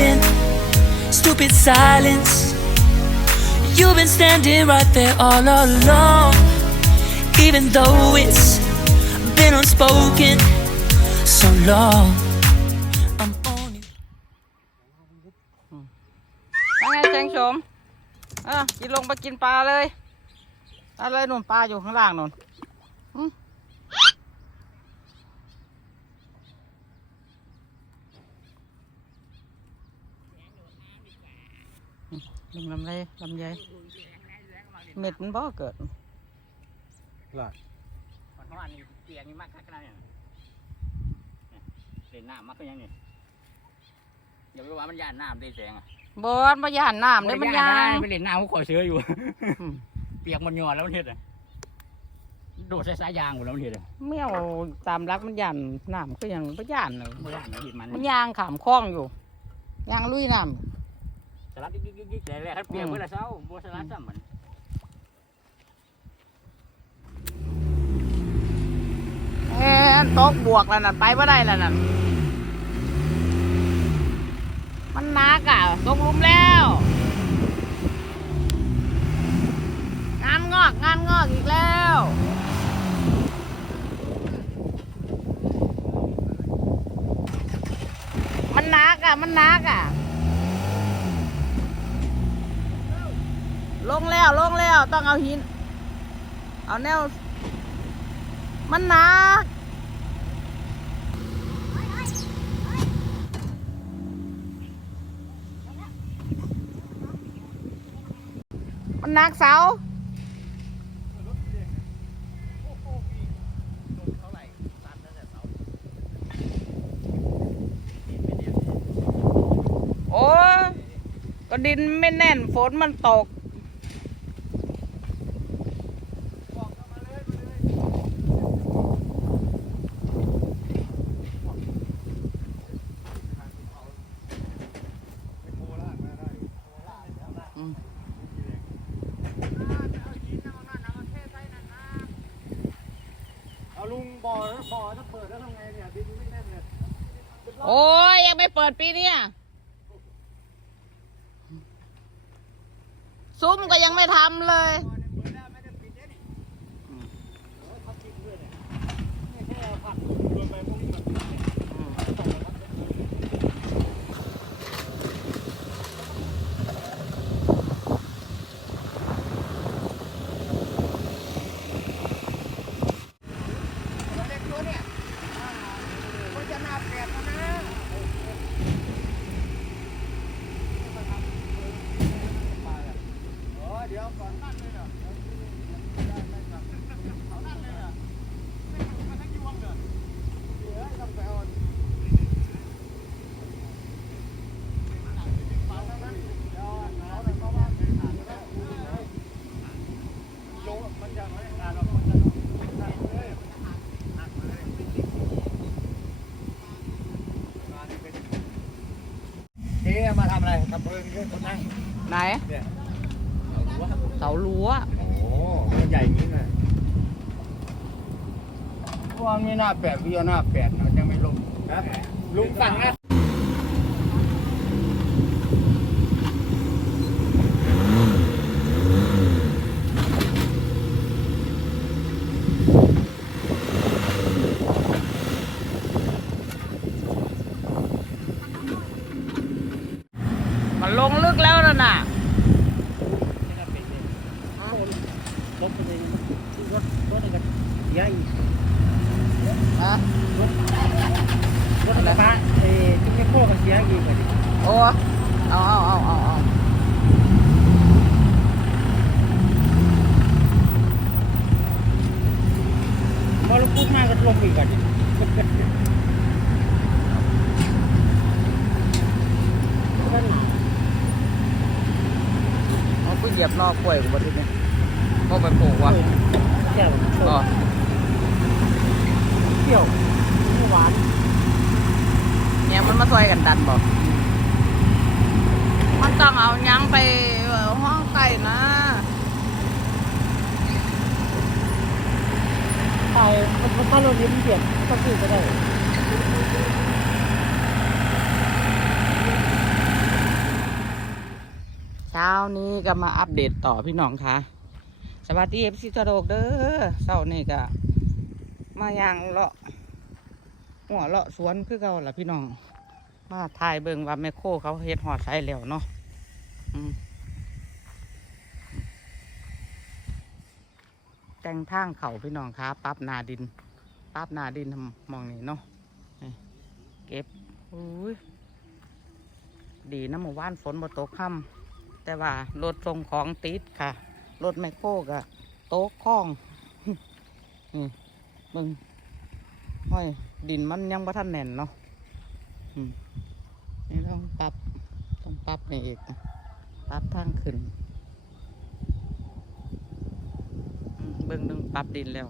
been stupid silence. You've been standing right there all along, even though it's been unspoken so long. I'm on you. ว่าไงแจงชมเออกินลงไปกินปลาเลยอาเลยนุ่นปลาอยู่ข้างล่างนุ่นอืม ลำลำไรลำไยเม็ดมันบ่เกิดล่ะมันเพราะว่านี่เตียงนี่มากขนาดนี้เนี่ยเล่นน้ำมากก็ยังนี่อย่าไปว่ามันย่านน้ำได้แสงอะบอสมาย่านน้ำเลยมันยางไปเล่นน้ำเขาขอเชื้ออยู่อืมเปียกมันยอดแล้วมันเห็ดอะโดดใส่สายยางหมดแล้วมันเห็ดอะเมี่ยวตามรักมันย่านน้ำก็ยังไม่ย่านเลยไม่ย่านนะเห็ดมันมันยางขามคล้องอยู่ยางลุยน้ส ลัดยิกยิกยิกแต่แรกเขาเปียกเมื่อไรเช้าบัวสลัดซ้ำมันำเอ๊ะตกบวกแล้วนั่นไปว่าได้แล้วนั่นมันนักอะตกหลุมแล้วงานงอกงานงอกอีกแล้วมันนักอะมันนักอะ ลงแล้วลงแล้วต้องเอาหิน เอาแนว มันหนักมันหนักเสาโอ้ก็ดินไม่แน่นฝนมันตก เอาลุงบ่อบ่อถ้าเปิดแล้วทำไงเนี่ยดินไม่แน่นเนี่ย โอ้ยยังไม่เปิดปีเนี้ยซุ้มก็ยังไม่ทำเลย อ๋อเดี๋ยวก่อนนั่นเลยเหรอเอานั่นเลยเหรอไม่ต้องมาทั้งยวงเหรอเดี๋ยวให้ต้องไปเอามันจะไม่นานหรอกมันจะหนักเลยหนักเลยมานี่เป็น เอ๊ะมาทำอะไรทำเพลิงขึ้นคนนั่งไหนเนี่ยเสารั้วโอ้โหมันใหญ่อย่างนี้นะว่าไม่น่าแปดพี่เอาหน้าแปดนะยังไม่ลงครับลุงสั่งนะ มันลงลึกแล้วนะน่ะ ลบไปเลย รถรถอะไรกันใหญ่ฮะรถกระบะเอ้ที่ไม่โค้กันเสียอีกเลยโอ้เอาเอาเอาเอาเอาพอเราพูดมากก็ลงอีกอะดิเอาไปเหยียบนอกกล้วยกูบ่ทีนี้ ก็ไปปลูกวะแก้วก็เปรี้ยวหวานเนี่ยมันมาซอยกันดันบ่มันต้องเอาหยังไปห้องไก่นะเตามันถ้าเราเลี้ยงเปียกก็คือก็ได้ช้านี้ก็มาอัปเดตต่อพี่น้องค่ะส วัสดีเอฟซีตะโดกเด้อเช้านี้ก็มายังเลาะหัวเลาะสวนคือเก่าล่ะพี่น้อง มาถ่ายเบิ่งว่าแม่โคเขาเฮ็ดหอดใส่แล้วเนาะแต่งทางเขาพี่น้องค่ะปรั๊บนาดินปั๊บนาดินมองนี่เนาะเก็บอุ้ยดีนะเมื่อวานฝนบ่ตกค่ำแต่ว่ารถส่งของติดค่ะ รถแมคโครกะโต๊ะคล้องนี่เบิ่งห้อยดินมันยังบ่ทันแน่นเนาะนี่ต้องปรับต้องปรับนี่อีกปรับทางขึ้นเบิ่งต้องปรับดินแล้ว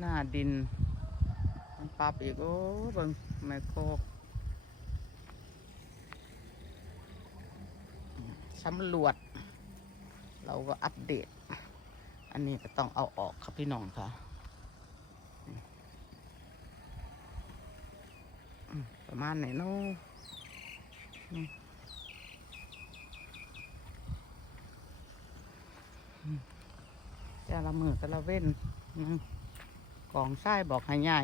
หน้าดินปรับอีกโอ้เบิ่งแมโคร สำรวจ เราก็อัปเดต อันนี้ก็ต้องเอาออกครับพี่น้องค่ะ ประมาณไหนเนาะแต่ละมือแต่ละเว้นกองไส้บอกให้ใหญ่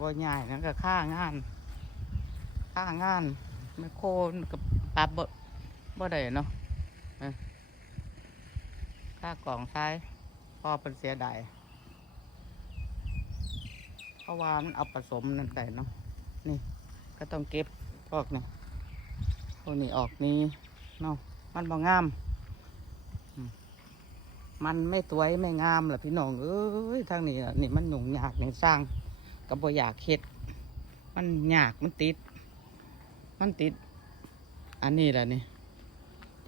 บ่ใหญ่นั่นก็ค่างานค่างานไม่โคนกับปรับบ่บ่ได้เนาะ ค่ากล่องใช้พ่อเป็นเสียดายเพราะว่ามันเอาผสมนั่นแต่เนาะนี่ ก็ต้องเก็บพวกนี้พวกนี้ออกนี้เนาะมันบ่งาม มันไม่สวยไม่งามล่ะพี่น้องเอ้ยทางนี้นี่มันหนุ่งยากนี่สร้างก็บ่อยากเฮ็ด มันยากมันติด มันติด อันนี้แหละนี่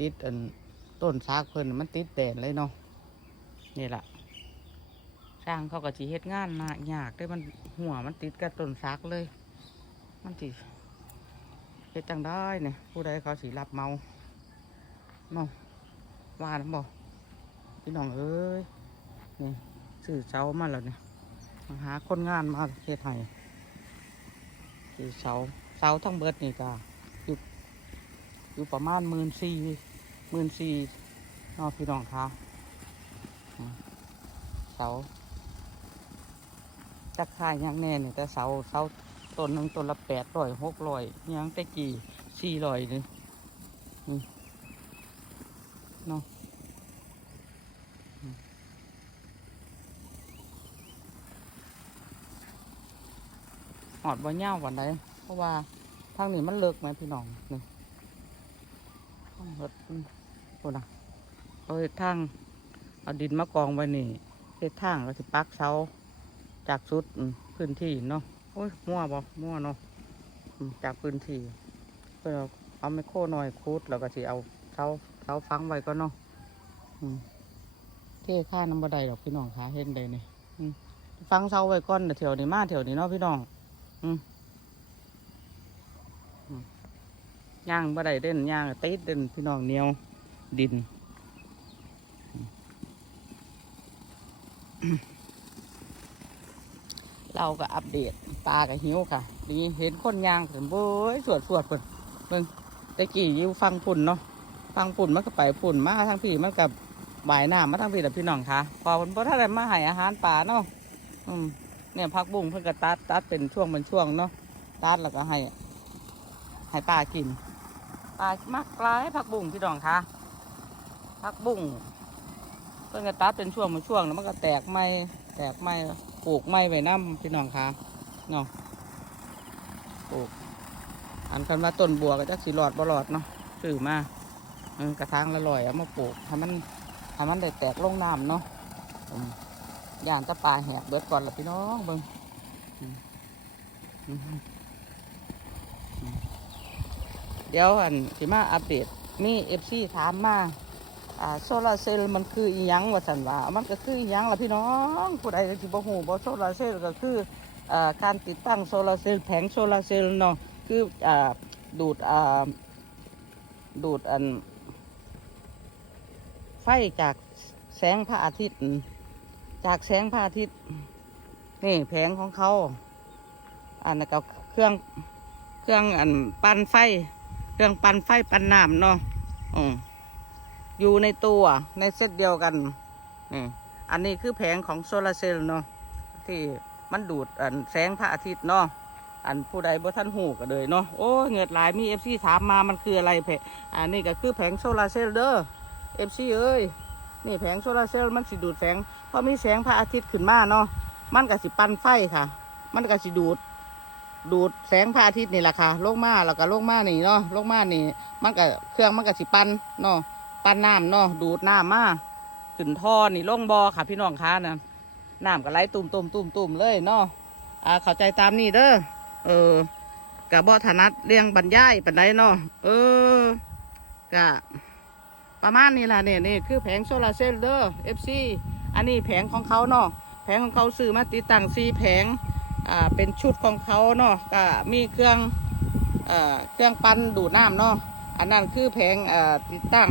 ติดอัน ต้นซากเพิ่นมันติดแดดเลยเนาะนี่แหละสร้างเขาก็จีเฮ็ดงานมายากได้มันหัวมันติดกับต้นซากเลย มันสิเฮ็ดจังได้เนี่ยผู้ใดเขาสิรับเมาเนาะว่านะบ่พี่น้องเอ้ยนี่ซื้อเสามาแล้วเนี่ยหาคนงานมาเฮ็ดให้ซื้อเสาเสาทั้งเบิดนี่ก็อยู่อยู่ประมาณหมื่นสี่ มื่นสี่นอพี่น้องคะอืมเสาจักขายยังแน่เนี่ยแต่เสาเสาต้นหนึ่งต้นละแปดร้อยหกร้อยยังแต่กี่สี่ร้อยนี่นี่เนาะอืมหอดบ่เง่าววันใดเพราะว่าทางนี้มันเลิกไหมพี่น้องนี่ทางรถอื มโอ้นะเอาเฮ็ดทางเอาดินมากองไว้นี่เฮ็ดทางแล้วสิปักเสาจากสุดพื้นที่เนาะโอ้ยมั่วบ่มั่วเนาะจากพื้นที่เพื่อเอาไมโครหน่อยคูดแล้วก็สิเอาเสาเสาฟังไว้ก็เนาะเท่ค่าน้ำบัไดดอกพี่น้องคะเห็นได้นี่อืมฟังเสาไว้ก่อนเดี๋ยวแถวนี้มาแถวนี้เนาะพี่น้อง อืมอืมย่างบ่ได้เด่นย่างติดเด่นพี่น้องเหนียว ดิน เราก็อัปเดตปลากับหิวค่ะ นี่เห็นคนยางเพิ่นเบ้ยสวดสวดเพิ่นเบิ่งตะกี้ยู่ฟังปุ่นเนาะฟังปุ่นมันก็ไปปุ่นมาทางพี่มันกับบ่ายน้ำมาทางพี่แต่พี่น้องค่ะ พอเพิ่นบ่ทันได้มาให้อาหารปลาเนาะอืมเนี่ยพักบุ้งเพิ่นก็ตัดตัดเป็นช่วงเป็นช่วงเนาะตัดแล้วก็ให้ให้ปลากินปลามากลายพักบุ้งพี่น้องค่ะ พักบุ้งเพิ่นก็ตัดเป็นช่วงเป็นช่วงแล้วมันก็แตกไม่แตกไม่ปลูกไม้ไว้น้ำพี่น้องคะเนาะปลูกอันคันว่าต้นบัวก็จะสีหลอดบ่หลอดเนาะซื้อมากระถางละลอยเอามาปลูกให้มันให้มันได้แตกลงน้ำเนาะอย่านจะปลาแหบเบิดก่อนละพี่น้องเบิ่งเดี๋ยวอันสิมาอัปเดตมีเอฟซีถามมา อ่าโซลาร์เซลล์มันคืออีหยังว่าสันว่ามันก็คืออีหยังล่ะพี่น้องผู้ใดที่บ่ฮู้บ่โซลาร์เซลล์ก็คืออ่าการติดตั้งโซลาร์เซลล์แผงโซลาร์เซลล์เนาะคืออ่าดูดอ่าดูดอัน ไฟจากแสงพระอาทิตย์ จากแสงพระอาทิตย์ นี่แผงของเขาอันนั้นก็เครื่องเครื่องอัน ปั่นไฟ เครื่องปั่นไฟปั่นน้ำเนาะอืม อยู่ในตัวในเซตเดียวกันนี่อันนี้คือแผงของโซลาร์เซลล์เนาะที่มันดูดอันแสงพระอาทิตย์เนาะอันผู้ใดบ่ท่านหูก็เลยเนาะโอ้เงือดหลายมีเอฟซีถามมามันคืออะไรแผงอันนี้ก็คือแผงโซลาร์เซลล์เด้อเอฟซีเอ้ยนี่แผงโซลาร์เซลล์มันสิดูดแสงพอมีแสงพระอาทิตย์ขึ้นมาเนาะมันก็สิปั่นไฟค่ะ มันก็สิดูดดูดแสงพระอาทิตย์นี่แหละค่ะลงมาแล้วก็ลงมานี่เนาะลงมานี่ มันก็เครื่องมันก็สิปันเนาะ ปั้นน้ำเนาะดูดน้ำมาขึ้นท่อนี่ลงบอค่ะพี่น้องคะนะน้ำก็ไหลตุ่มตุ่มตุ่มตุ่มเลยเนาะอ่าเข้าใจตามนี่เด้อเออกับ่ถนัดเรียงบรรยายปันไดเนาะเออกะประมาณนี้ล่ะเนี่ยนี่คือแผงโซลาร์เซลล์เด้อ FC อันนี้แผงของเขาเนาะแผงของเขาซื้อมาติดตั้งซีแผงอ่าเป็นชุดของเขาเนาะก็มีเครื่องเอ่อเครื่องปั้นดูดน้ำเนาะอันนั้นคือแผงเอ่อติดตั้ง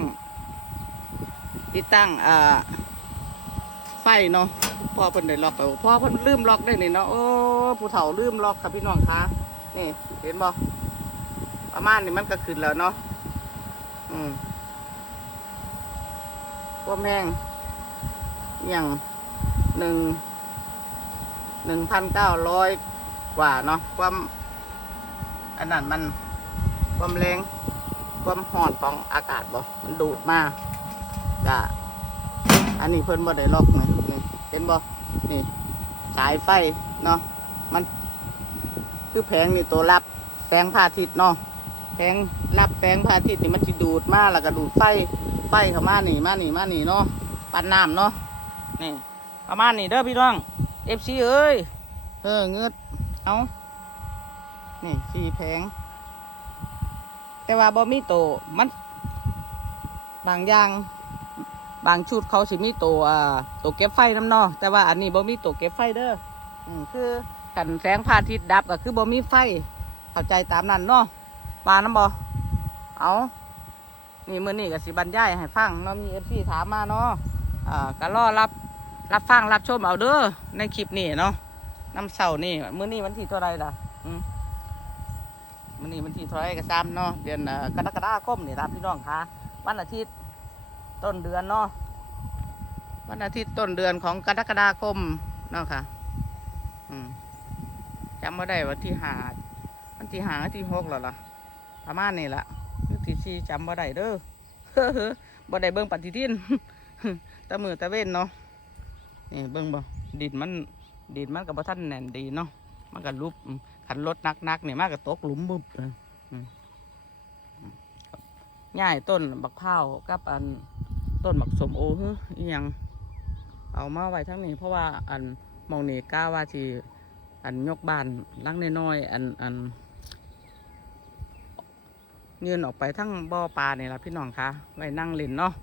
ติดตั้งอ่าไฟเนาะพ่อเพิ่นได้ล็อกไปพ่อเพิ่นลืมล็อกได้นี่เนาะโอ้ผู้เฒ่าลืมล็อกค่ะพี่น้องคะนี่เห็นบ่ประมาณนี้มันก็ขึ้นแล้วเนาะอืมตัวแมงอย่างหนึ่งหนึ่งพันเก้าร้อยกว่าเนาะความอันนั้นมันความแรงความห่อนของอากาศบ่มันดูดมา จ้ะอันนี้เพิ่นบ่ได้ล็อกนะนี่เห็นบ่นี่สายไฟเนาะมันคือแผงนี่ตัวรับแสงพระอาทิตย์เนาะแผงรับแสงพระอาทิตย์นี่มันจะดูดมาแล้วก็ดูดไฟไฟเข้ามานี่มานี่มานี่เนาะปันน้ำเนาะนี่ประมาณนี้เด้อพี่น้องเอฟซีเอ้ยเออเงือดเอานี่สี่แผง แต่ว่าบ่มีโตวมันบางอย่าง บางชุดเขาสิมีตัวตัวเก็บไฟน้ำนอแต่ว่าอันนี้บ่มีตัวเก็บไฟเด้ออืมคือกันแสงพระอาทิตย์ดับก็คือบ่มีไฟเข้าใจตามนั้นเนาะปาน้ำบ่เอานี่มื้อนี้ก็สิบรรยายให้ฟังเนาะมีเอฟซีถามมาเนาะอ่าก็รอรับรับฟังรับชมเอาเด้อในคลิปนี้เนาะน้ำเสานี่มื้อนี้วันที่เท่าไรล่ะอืมมื้อนี้วันที่เท่าไรก็ซ้ำเนาะเดือนเอ่อกรกฎาคมนี่ครับพี่น้องคะวันอาทิตย์ ต้นเดือนเนาะวันอาทิตย์ต้นเดือนของกรกฎาคมเนาะค่ะจำไม่ได้วันที่หาวันที่หาวันที่หกแล้วล่ะ ประมาณนี้ล่ะวันที่สี่จำไม่ได้เด้อบ่ได้เบิ่งปฏิทินตะมือตะเว้นเนาะนี่เบิ่งบ่ดินมันดินมันกับบ่ทันแน่นดีเนาะมันก็ลุบอืมขันรถนักๆนี่ยมันก็ตกหลุมบุบเอออืมอืมย่ายต้นบักพร้ากับอัน ต้นบักสมโอเฮ้ออียังเอามาไว้ทั้งนี้เพราะว่าอันมองนี่กล้าว่าที่อันยกบ้านลังน้อยๆอันอันยืนออกไปทั้งบ่อปลาเนี่ยละพี่น้องคะไว้นั่งเล่นเนาะ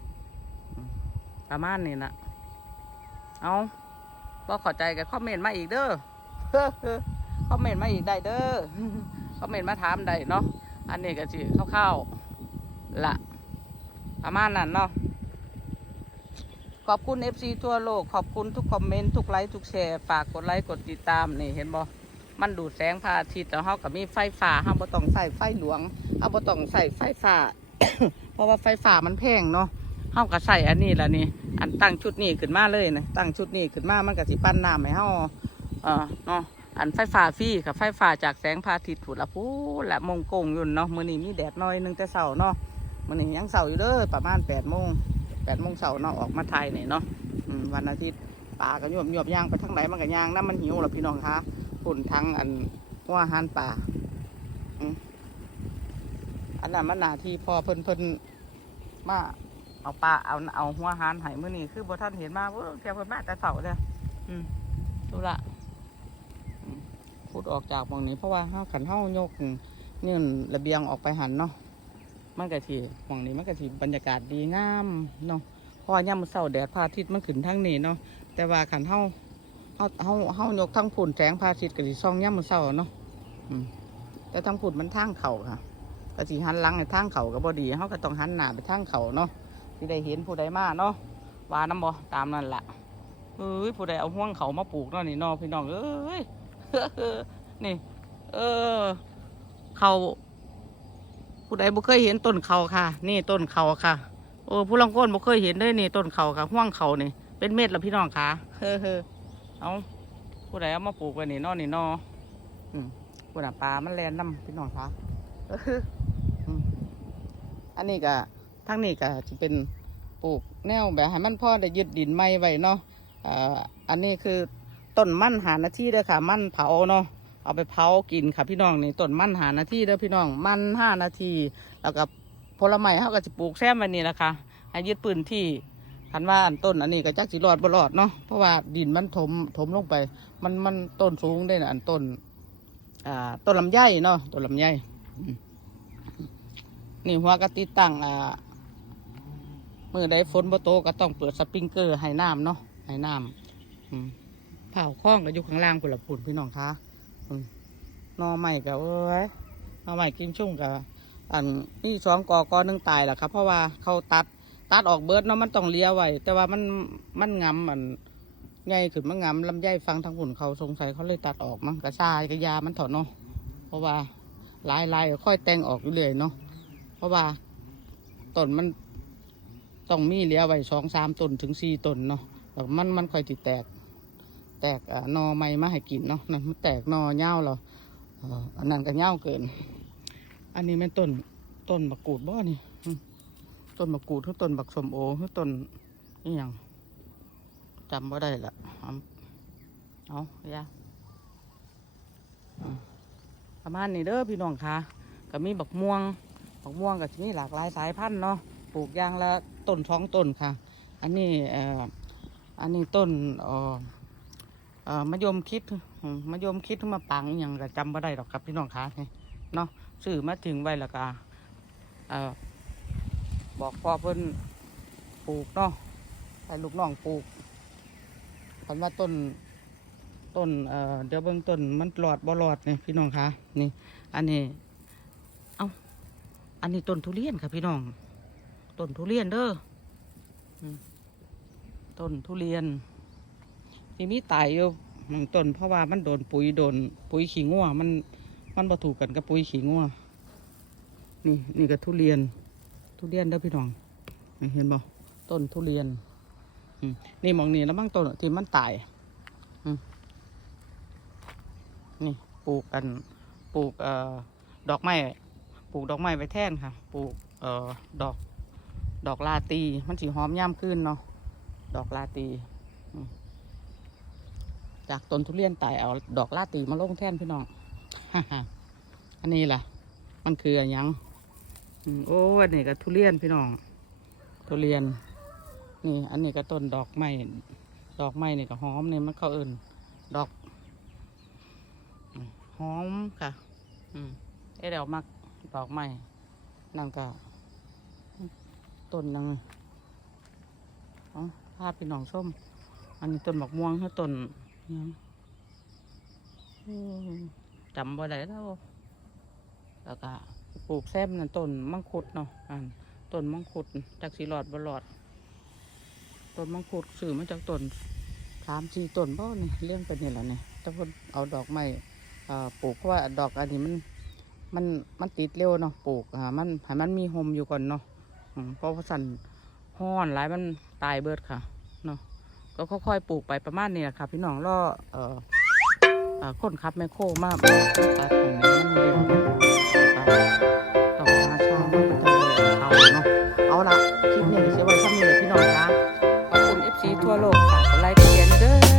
ประมาณนี้นะเอาบ่ข้าใจกับคอมเมนต์มาอีกเด้อคอมเมนต์มาอีกได้เด้อคอมเมนต์มาถามได้เนาะอันนี้ก็สิคร่าวๆละประมาณนั้นเนาะ ขอบคุณ FC ทั่วโลก ขอบคุณทุกคอมเมนต์ ทุกไลค์ ทุกแชร์ ฝากกดไลค์ กดติดตาม นี่เห็นบ่มันดูดแสงพระอาทิตย์แล้วเฮาก็มีไฟฟ้าเฮาบ่ต้องใส่ไฟหลวงเฮาบ่ต้องใส่ไฟฟ้า เพราะว่าไฟฟ้ามันแพงเนาะเฮาก็ใส่อันนี้ละนี่ อันตั้งชุดนี้ขึ้นมาเลยนะตั้งชุดนี้ขึ้นมา มันก็สิปั้นน้ำให้เฮาเอ่อเนาะ อันไฟฟ้าฟรีค่ะไฟฟ้าจากแสงพระอาทิตย์ถูดละพูดละมงกงอยู่เนาะมื้อนี้มีแดดหน่อยหนึงแต่เช้าเนาะมื้อนี้ยังเช้าอยู่เด้อประมาณ8โมง8โมงเช้าเนาะออกมาถ่ายนี่ยเนาะวันอาทิตย์ปลาก็ยวบยวบย่างไปทางไหนมันก็ย่างน้ำมันหิวล่ะพี่น้องคะปุ่นทั้งอันหัวอาหารป่าอันนั้นมันหนาที่พอเพิ่นเพิ่นมาเอาปลาเอาเอาหัวหานไห้มื้อนี้คือบ่ท่านเห็นมาเว้ยแกเพิ่นมาแต่เสาเลยอืมดูละพูดออกจากมองนี้เพราะว่าเฮาขันเฮายกนี่ระเบียงออกไปหันเนาะ มันก็สิหมองนี้มันก็สิบรรยากาศดีงามเนาะเพราะว่ายามมื้อเช้าแดดพระอาทิตย์มันขึ้นทางนี้เนาะแต่ว่าขันเฮาเฮาเฮาเฮายกทั้งฝุ่นแสงพระอาทิตย์ก็สิส่องยามมื้อเช้าเนาะแต่ทั้งฝุ่นมันทางเขาค่ะก็สิหันหลังให้ทางเข่าก็บ่ดีเฮาก็ต้องหันหน้าไปทางเข่าเนาะที่ได้เห็นผู้ใดมาเนาะว่าน้ำบ่ตามนั่นแหละเอ้ยผู้ใดเอาห่วงเขามาปลูกเนาะนี่เนาะพี่น้องเอ้ยนี่ เออเขา ผู้ใดบ่เคยเห็นต้นเขาค่ะ นี่ต้นเขาค่ะ โอ้ผู้ลังก้นบ่เคยเห็นเลยนี่ต้นเขาค่ะห่วงเขานี่เป็นเม็ดแล้วพี่น้องค่ะเฮ้อเฮ้อเอาผู้ใดเอามาปลูกไว้นี่นอนี่นออืมผู้น่ะปลามันแลนน้ำพี่น้องค่ะเอออืมอันนี้ก็ทั้งนี้ก็จะเป็นปลูกแนวแบบให้มันพ่อได้ยึดดินไม่ไว้เนาะอ่าอันนี้คือต้นมั่นหาหนาที่เด้อค่ะ มั่นเผาเนาะ เอาไปเผากินค่ะพี่น้องนี่ต้นมันหานาทีเด้อพี่น้องมันห้านาที แล้วก็ผลไม้เขาก็จะปลูกแซมว้นี่แหละค่ะให้ยึดปืนที่คันว่าอันต้นอันนี้ก็จักสิรอดบ่รอดเนาะเพราะว่าดินมันถมถมลงไป มันมันต้นสูงได้นะอันต้นอ่าต้นลำไยเนาะต้นลำไยนี่หัวกะติตั้งอ่ามือใดฝนบ่โตก็ต้องเปิดสปริงเกอร์ให้น้ำเนาะให้น้ำเผาคล้องก็อยู่ข้างล่างพุ่นละพุ่นพี่น้องคะ นอใหม่ก็เอ้ยนอใหม่กินชุ่มกับอันนี่สองกอกอหนึ่งตายแหละครับ เพราะว่าเขาตัดตัดออกเบิดเนาะมันต้องเลี้ยไว้แต่ว่ามันมันงำมันไงขึ้นมันงำลำไยฟังทางหุ่นเขาสงสัยเขาเลยตัดออกมั้งกระชายกระยามันถอดเนาะเพราะว่าลายลายค่อยแต่งออกอยู่เลยเนาะเพราะว่าต้นมันต้องมีเลี้ยไว้สองสามต้นถึงสี่ต้นเนาะแล้วมันมันค่อยติดแตก แตกนอใหม่มาให้กินเนาะนั่นมันแตกนอเง่าเราอันนั้นก็เง่าเกิน อันนี้แม่นต้นต้นบักกูดบ่นี่ต้นบักกูดหรือต้นบักสมโอหรือต้นนี่ยังจำว่าได้ละเอาเอย่าประมาณนี้เด้อพี่น้องคะก็มีบักม่วงบักม่วงก็จะมีหลากหลายสายพันธุ์เนาะปลูกยางละต้นสองต้นค่ะ อันนี้เอ่ออันนี้ต้นออ มะยมคิดมะยมคิดมาปังอย่างก็จำว่าได้หรอกครับพี่น้องคะนี่เนาะซื้อมาถึงไว้แล้วก็เออบอกพ่อเพิ่นปลูกเนาะให้ลูกน้องปลูกคันว่าต้นต้นเออเดี๋ยวเบิ่งต้นมันหลอดบ่หลอดเนี่ยพี่น้องคะนี่ อันนี้ เอาอันนี้ต้นทุเรียนค่ะพี่น้อง ต้นทุเรียนเด้อต้นทุเรียน ที่มีตายอยู่หนึ่งต้น เพราะว่ามันโดนปุ๋ยโดน ปุ๋ยขี้งัวมันมันบ่ถูกกันกับปุ๋ยขี้งัวนี่นี่ก็ทุเรียน ทุเรียนเด้อพี่น้องเห็นบ่ต้นทุเรียนนี่มองนี่แล้วมั่งต้นที่มันตายนี่ปลูกกันปลูกเอ่อดอกไม้ปลูกดอกไม้ไว้แท่นค่ะ ปลูกเอ่อดอก ดอกลาตี มันสีหอมย่ำขึ้นเนาะดอกลาตี จากต้นทุเรียนตายเอาดอกลาตีมาลงแท่นพี่น้อง อันนี้ล่ะ มันคืออะไรยังอืมโอ้อันนี้ก็ทุเรียนพี่น้อง ทุเรียน นี่ อันนี้ก็ต้นดอกไม้ ดอกไม้นี่ก็หอมเนี่ยมันเขาเอิ่นดอก หอมค่ะ อืมเอเดี๋ยวมักดอกไม้นั่นก็ต้นนังอ๋อภาพพี่น้องส้มอันนี้ต้นบักม่วงคือต้น ยังจำบ่ได้แล้วแล้วก็ปลูกแซมนั่นต้นมังคุดเนาะอันต้นมังคุดจากสีหลอดบหลอดต้นมังคุดซื้อมาจากต้นสามสี่ต้นบ่นี่เลี้ยงไปนี่แหละนี่แต่เพิ่นเอาดอกไม้อ่ปลูกเพราะว่าดอกอันนี้มันมันมันติดเร็วเนาะปลูกอ่ามันให้มันมีโฮมอยู่ก่อนเนาะเพราะว่าสั่นห้อนหลายมันตายเบิดค่ะ ก็ค่อยๆปลูกไปประมาณนี้แหละค่ะพี่น้องรอเอ่ออ่าคนขับแมคโครมากตัดอย่างนี้มันเร็วต่อมาช่างมาเป็นเขาเนาะเอาละคลิปนี้เสียไว้ทำนี้เลยพี่น้องคะขอบคุณเอฟซีทั่วโลกค่ะกดไลค์กดแชร์เด้อ